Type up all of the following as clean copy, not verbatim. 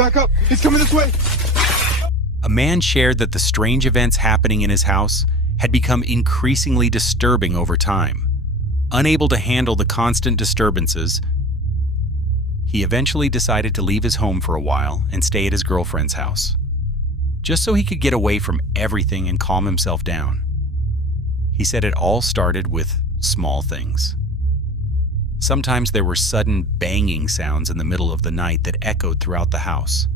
back up. He's coming this way. A man shared that the strange events happening in his house had become increasingly disturbing over time. Unable to handle the constant disturbances, he eventually decided to leave his home for a while and stay at his girlfriend's house, just so he could get away from everything and calm himself down. He said it all started with small things. Sometimes there were sudden banging sounds in the middle of the night that echoed throughout the house.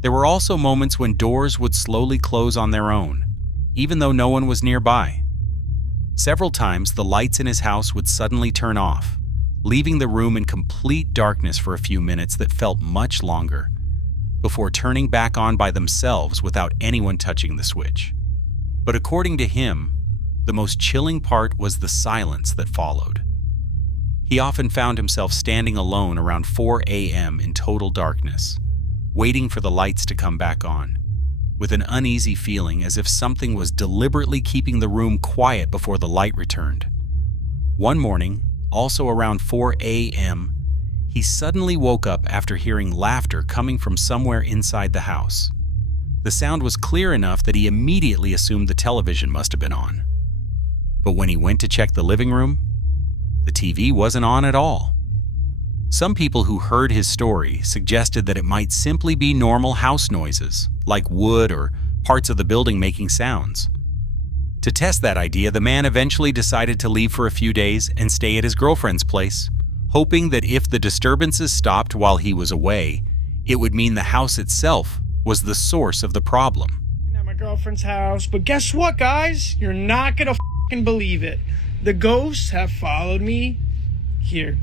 There were also moments when doors would slowly close on their own, even though no one was nearby. Several times, the lights in his house would suddenly turn off, leaving the room in complete darkness for a few minutes that felt much longer, before turning back on by themselves without anyone touching the switch. But according to him, the most chilling part was the silence that followed. He often found himself standing alone around 4 a.m. in total darkness, waiting for the lights to come back on, with an uneasy feeling as if something was deliberately keeping the room quiet before the light returned. One morning, also around 4 a.m., he suddenly woke up after hearing laughter coming from somewhere inside the house. The sound was clear enough that he immediately assumed the television must have been on. But when he went to check the living room, the TV wasn't on at all. Some people who heard his story suggested that it might simply be normal house noises, like wood or parts of the building making sounds. To test that idea, the man eventually decided to leave for a few days and stay at his girlfriend's place, hoping that if the disturbances stopped while he was away, it would mean the house itself was the source of the problem. At my girlfriend's house, but guess what, guys? You're not gonna fucking believe it. The ghosts have followed me here,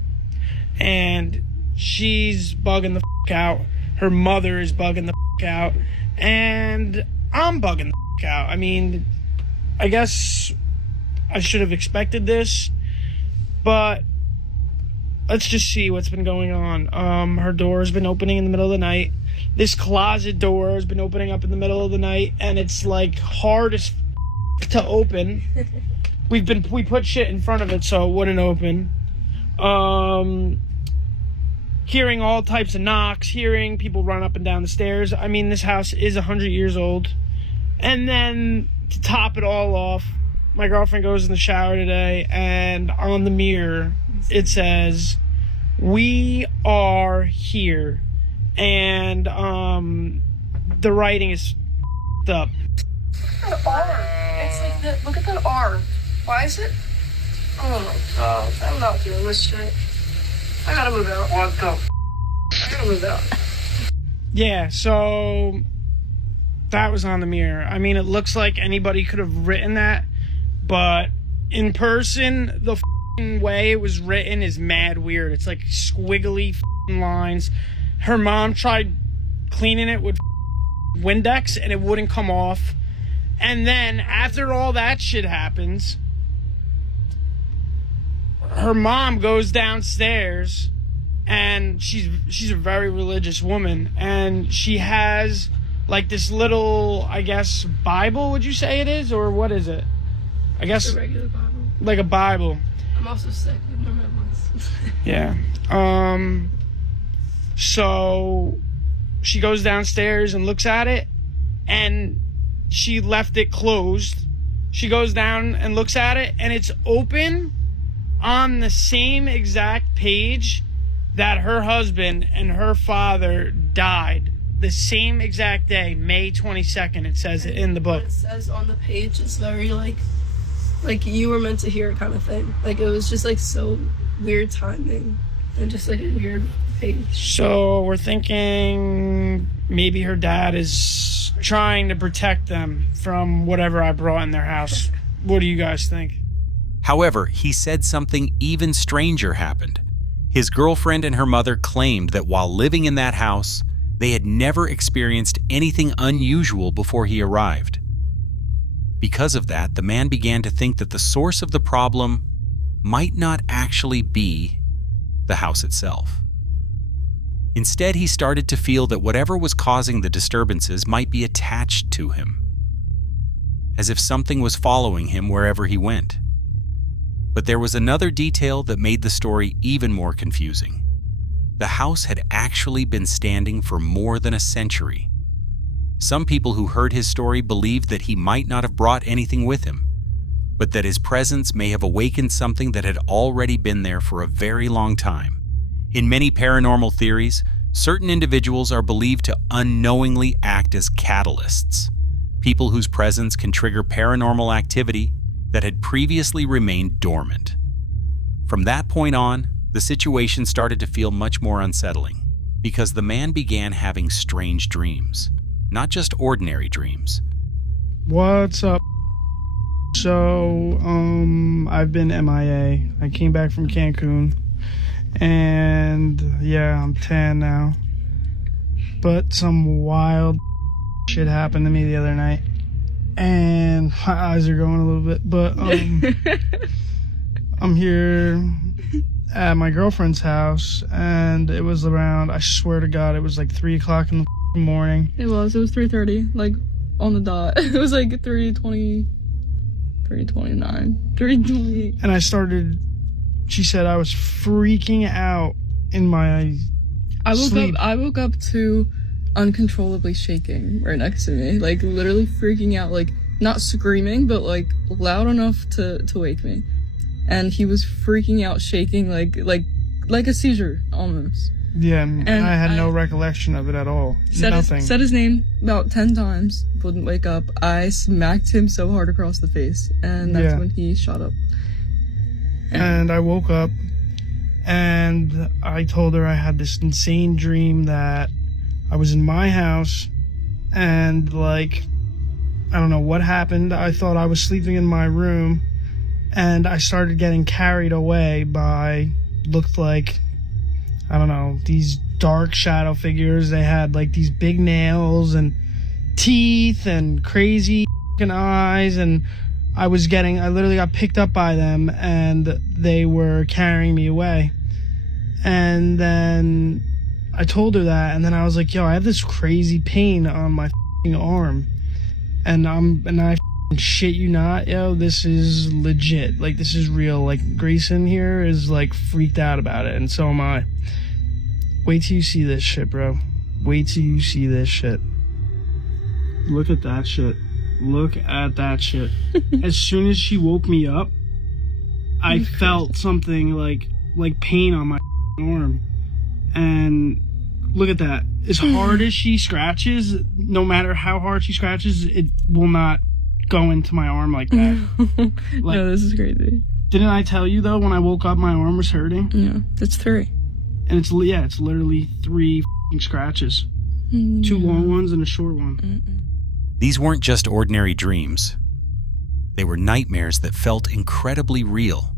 and she's bugging the fuck out. Her mother is bugging the fuck out, and I'm bugging the fuck out. I mean, I guess I should have expected this, but let's just see what's been going on. Her door has been opening in the middle of the night. This closet door has been opening up in the middle of the night, and it's like hard as to open. We put shit in front of it so it wouldn't open. Hearing all types of knocks, hearing people run up and down the stairs. I mean, this house is 100 years old. And then to top it all off, my girlfriend goes in the shower today, and on the mirror it says, "We are here." And the writing is up. Look at the R. It's like look at that R. Why is it? Oh my god. I'm not doing this shit. I gotta move out. What the I gotta move out. Yeah, so that was on the mirror. I mean, it looks like anybody could have written that, but in person, the way it was written is mad weird. It's like squiggly lines. Her mom tried cleaning it with Windex and it wouldn't come off. And then after all that shit happens, her mom goes downstairs, and she's a very religious woman, and she has like this little, I guess, Bible, would you say it is, or what is it? I guess It's a regular Bible. Like a Bible. I'm also sick with no memories. Yeah. So she goes downstairs and looks at it, and she left it closed. She goes down and looks at it, and it's open on the same exact page that her husband and her father died. The same exact day, May 22nd, it says it in the book. What it says on the page is very like you were meant to hear it kind of thing. Like, it was just like so weird timing and just like a weird page. So we're thinking maybe her dad is trying to protect them from whatever I brought in their house. What do you guys think? However, he said something even stranger happened. His girlfriend and her mother claimed that while living in that house, they had never experienced anything unusual before he arrived. Because of that, the man began to think that the source of the problem might not actually be the house itself. Instead, he started to feel that whatever was causing the disturbances might be attached to him, as if something was following him wherever he went. But there was another detail that made the story even more confusing. the house had actually been standing for more than a century. Some people who heard his story believed that he might not have brought anything with him, but that his presence may have awakened something that had already been there for a very long time. In many paranormal theories, certain individuals are believed to unknowingly act as catalysts, people whose presence can trigger paranormal activity that had previously remained dormant. From that point on, the situation started to feel much more unsettling, because the man began having strange dreams, not just ordinary dreams. What's up? So, I've been MIA. I came back from Cancun, and yeah, I'm tan now. But some wild shit happened to me the other night, and my eyes are going a little bit, but, I'm here at my girlfriend's house, and it was around, I swear to God, it was like 3 o'clock in the morning. It was 3:30, like, on the dot. It was like 3:20, 3:29, 3:20. And she said I was freaking out in my sleep. I woke up to uncontrollably shaking right next to me, like literally freaking out, like not screaming, but like loud enough to wake me. And he was freaking out, shaking like a seizure almost. Yeah, and I had no recollection of it at all. Nothing. Said his name about 10 times, wouldn't wake up. I smacked him so hard across the face, and that's when he shot up. And I woke up, and I told her I had this insane dream that I was in my house, and like, I don't know what happened. I thought I was sleeping in my room, and I started getting carried away by, looked like, I don't know, these dark shadow figures. They had like these big nails and teeth and crazy fucking eyes, and I literally got picked up by them, and they were carrying me away. And then I told her that, and then I was like, yo, I have this crazy pain on my fucking arm, and I shit you not, yo, this is legit. Like, this is real. Like, Grayson here is like freaked out about it, and so am I. Wait till you see this shit, bro. Wait till you see this shit. Look at that shit. Look at that shit. As soon as she woke me up, I felt something like pain on my arm. And look at that. As hard as she scratches, no matter how hard she scratches, it will not go into my arm like that. No, this is crazy. Didn't I tell you, though, when I woke up, my arm was hurting? Yeah, it's 3. And it's literally 3 scratches. 2 long ones and a short one. These weren't just ordinary dreams. They were nightmares that felt incredibly real.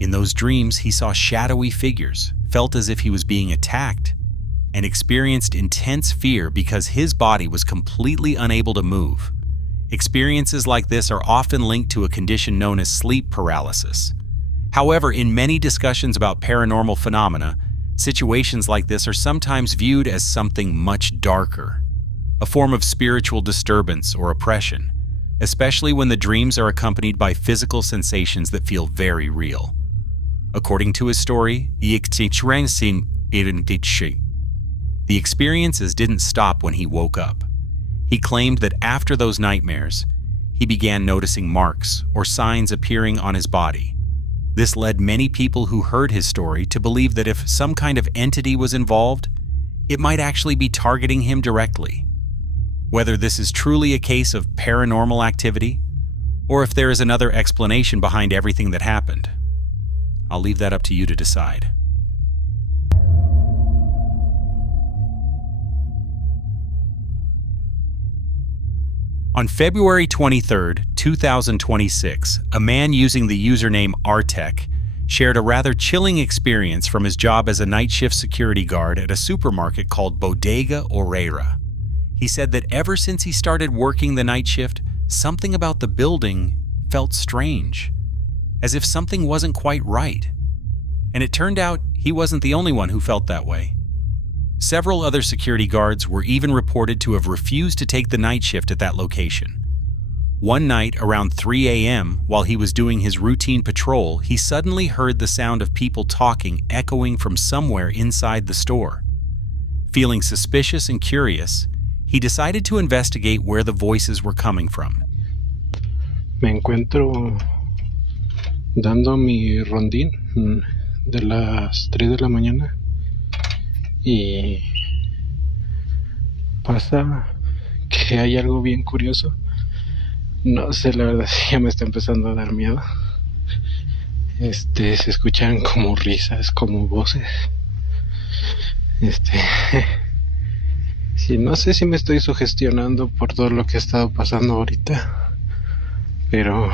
In those dreams, he saw shadowy figures, felt as if he was being attacked, and experienced intense fear because his body was completely unable to move. Experiences like this are often linked to a condition known as sleep paralysis. However, in many discussions about paranormal phenomena, situations like this are sometimes viewed as something much darker, a form of spiritual disturbance or oppression, especially when the dreams are accompanied by physical sensations that feel very real. According to his story, the experiences didn't stop when he woke up. He claimed that after those nightmares, he began noticing marks or signs appearing on his body. This led many people who heard his story to believe that if some kind of entity was involved, it might actually be targeting him directly. Whether this is truly a case of paranormal activity, or if there is another explanation behind everything that happened, I'll leave that up to you to decide. On February 23, 2026, a man using the username Artec shared a rather chilling experience from his job as a night shift security guard at a supermarket called Bodega Oreira. He said that ever since he started working the night shift, something about the building felt strange, as if something wasn't quite right. And it turned out he wasn't the only one who felt that way. Several other security guards were even reported to have refused to take the night shift at that location. One night around 3 a.m., while he was doing his routine patrol, he suddenly heard the sound of people talking echoing from somewhere inside the store. Feeling suspicious and curious, he decided to investigate where the voices were coming from. Me encuentro dando mi rondín de las 3 de la mañana y pasa que hay algo bien curioso. No sé, la verdad sí ya me está empezando a dar miedo. Se escuchan como risas, como voces. Sí, no sé si me estoy sugestionando por todo lo que ha estado pasando ahorita, pero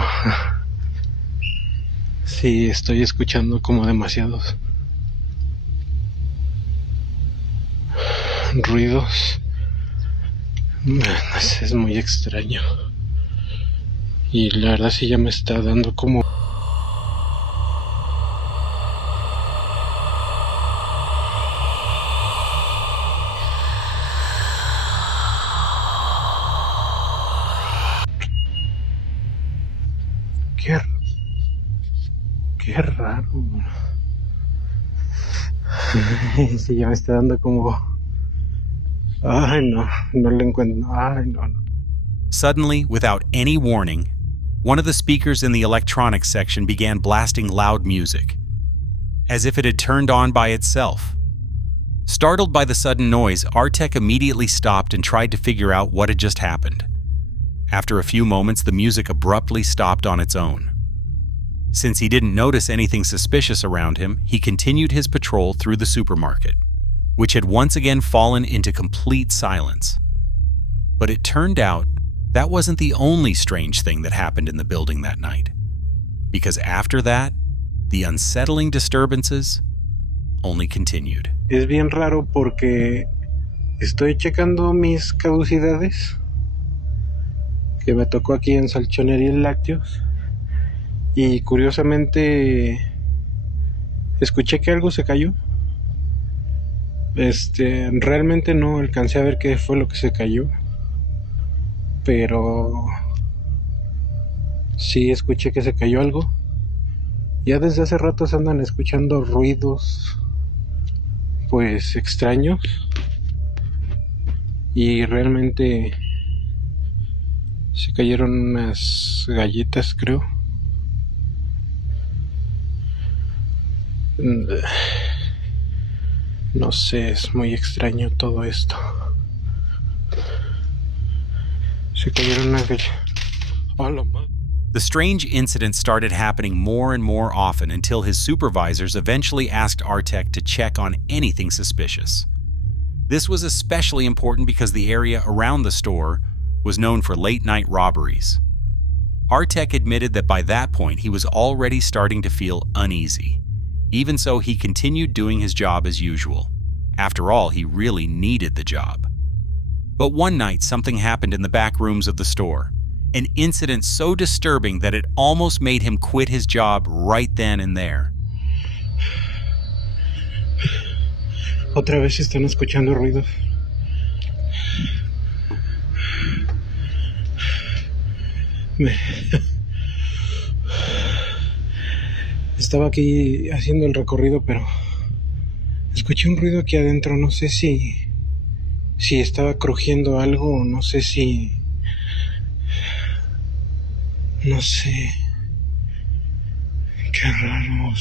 sí estoy escuchando como demasiados ruidos. No sé, es muy extraño. Y la verdad sí ya me está dando como... Qué raro. Sí, ya me está dando como... Ay, no le encuentro... Ay, no. Suddenly, without any warning, one of the speakers in the electronics section began blasting loud music, as if it had turned on by itself. Startled by the sudden noise, Artek immediately stopped and tried to figure out what had just happened. After a few moments, the music abruptly stopped on its own. Since he didn't notice anything suspicious around him, he continued his patrol through the supermarket, which had once again fallen into complete silence. But it turned out that wasn't the only strange thing that happened in the building that night, because after that, the unsettling disturbances only continued. Es bien raro porque estoy checando mis caducidades que me tocó aquí en Salchonería y Lácteos y curiosamente escuché que algo se cayó. Realmente no alcancé a ver qué fue lo que se cayó, pero sí escuché que se cayó algo. Ya desde hace rato se andan escuchando ruidos pues extraños y realmente se cayeron unas galletas, creo. No sé, es muy extraño todo esto. Se cayeron unas galletas. ¡Hola, madre! The strange incidents started happening more and more often until his supervisors eventually asked Artek to check on anything suspicious. This was especially important because the area around the store was known for late-night robberies. Artek admitted that by that point he was already starting to feel uneasy. Even so, he continued doing his job as usual. After all, he really needed the job. But one night, something happened in the back rooms of the store. An incident so disturbing that it almost made him quit his job right then and there. Otra vez están escuchando ruidos. Estaba aquí haciendo el recorrido, pero escuché un ruido aquí adentro. No sé si estaba crujiendo algo o no sé si... No sé. Qué raro.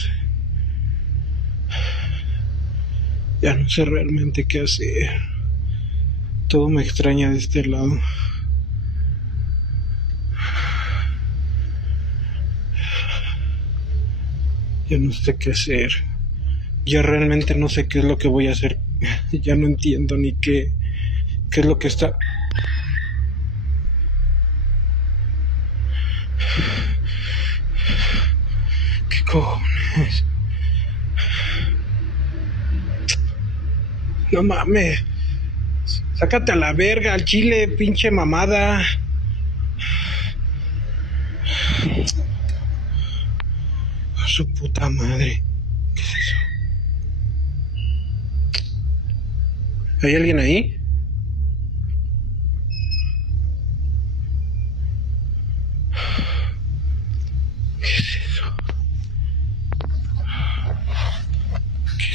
Ya no sé realmente qué hacer. Todo me extraña de este lado. Ya no sé qué hacer. Ya realmente no sé qué es lo que voy a hacer. Ya no entiendo ni qué es lo que está... ¿Qué cojones? No mames. Sácate a la verga, al chile, pinche mamada. A su puta madre. ¿Qué es eso? ¿Hay alguien ahí?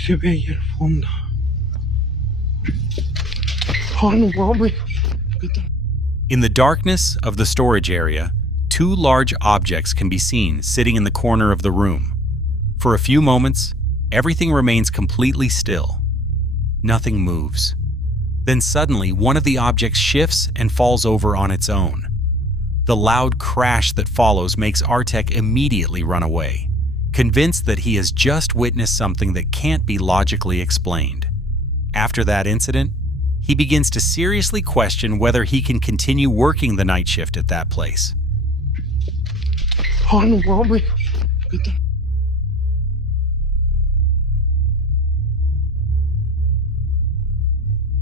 se ve ahí al fondo? Oh, no mames. In the darkness of the storage area, two large objects can be seen sitting in the corner of the room. For a few moments, everything remains completely still. Nothing moves. Then suddenly, one of the objects shifts and falls over on its own. The loud crash that follows makes Artek immediately run away, convinced that he has just witnessed something that can't be logically explained. After that incident, he begins to seriously question whether he can continue working the night shift at that place. Oh, no mames.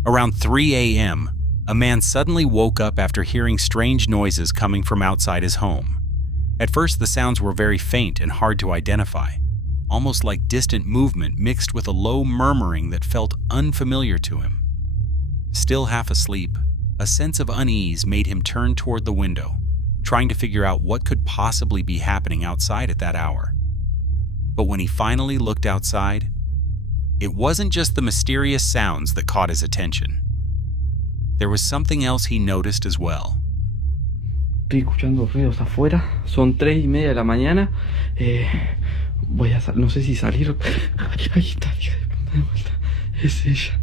Around 3 a.m., a man suddenly woke up after hearing strange noises coming from outside his home. At first, the sounds were very faint and hard to identify, almost like distant movement mixed with a low murmuring that felt unfamiliar to him. Still half asleep, a sense of unease made him turn toward the window, trying to figure out what could possibly be happening outside at that hour. But when he finally looked outside, it wasn't just the mysterious sounds that caught his attention. There was something else he noticed as well. Estoy escuchando ruidos afuera, son 3:30 de la mañana. No sé si salir. Ahí está, hija de puta, de vuelta. Es ella.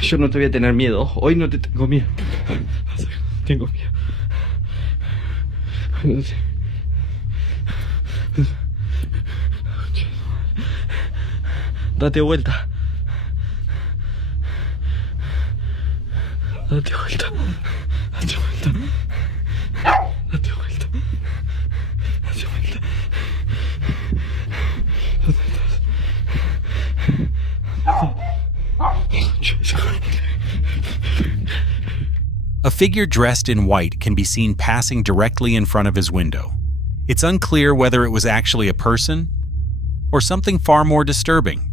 Yo no te voy a tener miedo. Hoy no te tengo miedo. Tengo miedo. Date vuelta. Date vuelta. Date vuelta. Date vuelta. Date vuelta. ¿Dónde estás? A figure dressed in white can be seen passing directly in front of his window. It's unclear whether it was actually a person or something far more disturbing.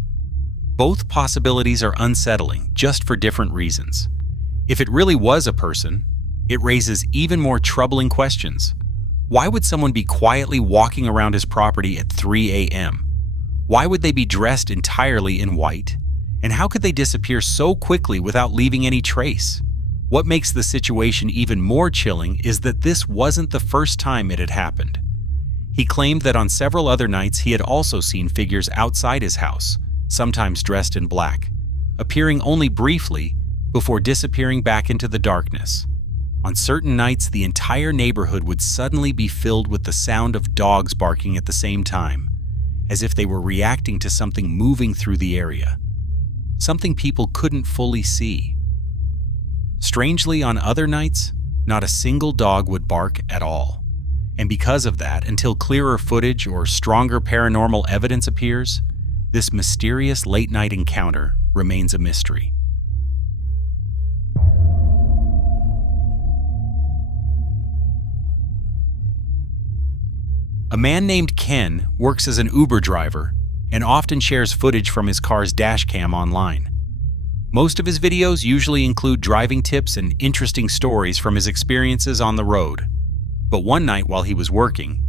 Both possibilities are unsettling, just for different reasons. If it really was a person, it raises even more troubling questions. Why would someone be quietly walking around his property at 3 a.m.? Why would they be dressed entirely in white? And how could they disappear so quickly without leaving any trace? What makes the situation even more chilling is that this wasn't the first time it had happened. He claimed that on several other nights he had also seen figures outside his house, sometimes dressed in black, appearing only briefly before disappearing back into the darkness. On certain nights, the entire neighborhood would suddenly be filled with the sound of dogs barking at the same time, as if they were reacting to something moving through the area, something people couldn't fully see. Strangely, on other nights, not a single dog would bark at all. And because of that, until clearer footage or stronger paranormal evidence appears, this mysterious late-night encounter remains a mystery. A man named Ken works as an Uber driver and often shares footage from his car's dash cam online. Most of his videos usually include driving tips and interesting stories from his experiences on the road. But one night while he was working,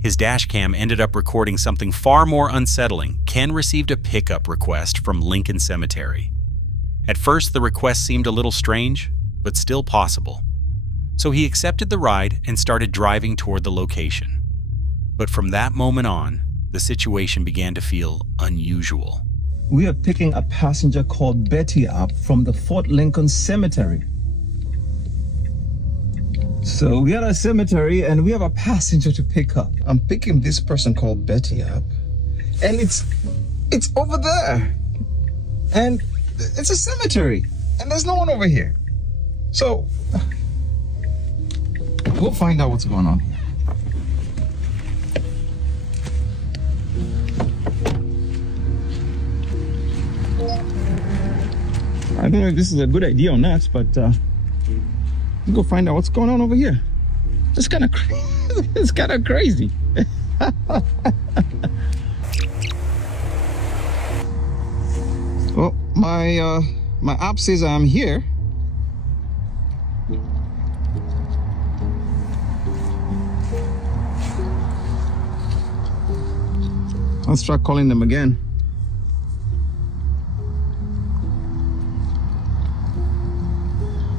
his dash cam ended up recording something far more unsettling. Ken received a pickup request from Lincoln Cemetery. At first, the request seemed a little strange, but still possible. So he accepted the ride and started driving toward the location. But from that moment on, the situation began to feel unusual. We are picking a passenger called Betty up from the Fort Lincoln Cemetery. So we are at a cemetery and we have a passenger to pick up. I'm picking this person called Betty up. And it's over there. And it's a cemetery. And there's no one over here. So we'll find out what's going on here. I don't know if this is a good idea or not, but let's go find out what's going on over here. It's kind of it's kind of crazy. Well, my app says I'm here. Let's try calling them again.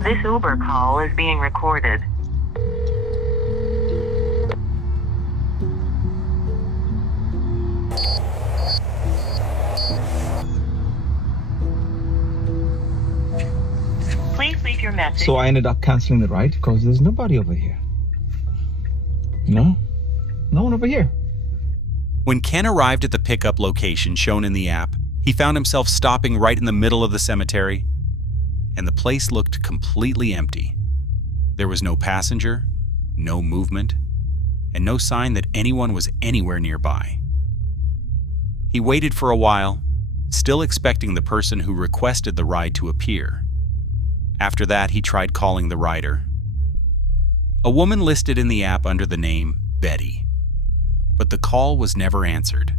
This Uber call is being recorded. Please leave your message. So I ended up canceling the ride because there's nobody over here. No one over here. When Ken arrived at the pickup location shown in the app, he found himself stopping right in the middle of the cemetery, and the place looked completely empty. There was no passenger, no movement, and no sign that anyone was anywhere nearby. He waited for a while, still expecting the person who requested the ride to appear. After that, he tried calling the rider. A woman listed in the app under the name Betty. But the call was never answered.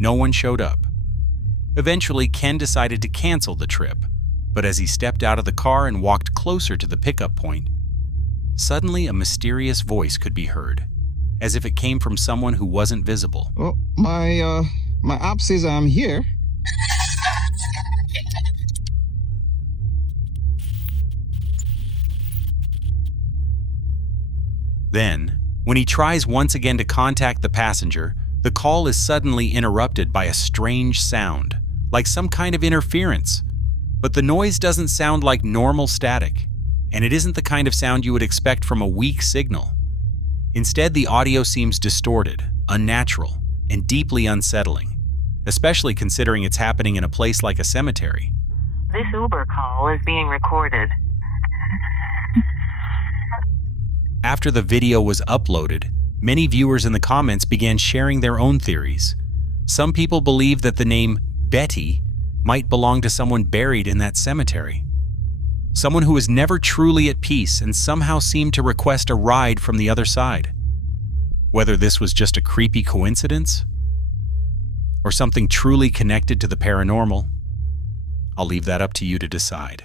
No one showed up. Eventually, Ken decided to cancel the trip, but as he stepped out of the car and walked closer to the pickup point, suddenly a mysterious voice could be heard, as if it came from someone who wasn't visible. Oh, my app says I'm here. Then, when he tries once again to contact the passenger, the call is suddenly interrupted by a strange sound, like some kind of interference. But the noise doesn't sound like normal static, and it isn't the kind of sound you would expect from a weak signal. Instead, the audio seems distorted, unnatural, and deeply unsettling, especially considering it's happening in a place like a cemetery. This Uber call is being recorded. After the video was uploaded, many viewers in the comments began sharing their own theories. Some people believe that the name Betty might belong to someone buried in that cemetery. Someone who was never truly at peace and somehow seemed to request a ride from the other side. Whether this was just a creepy coincidence or something truly connected to the paranormal, I'll leave that up to you to decide.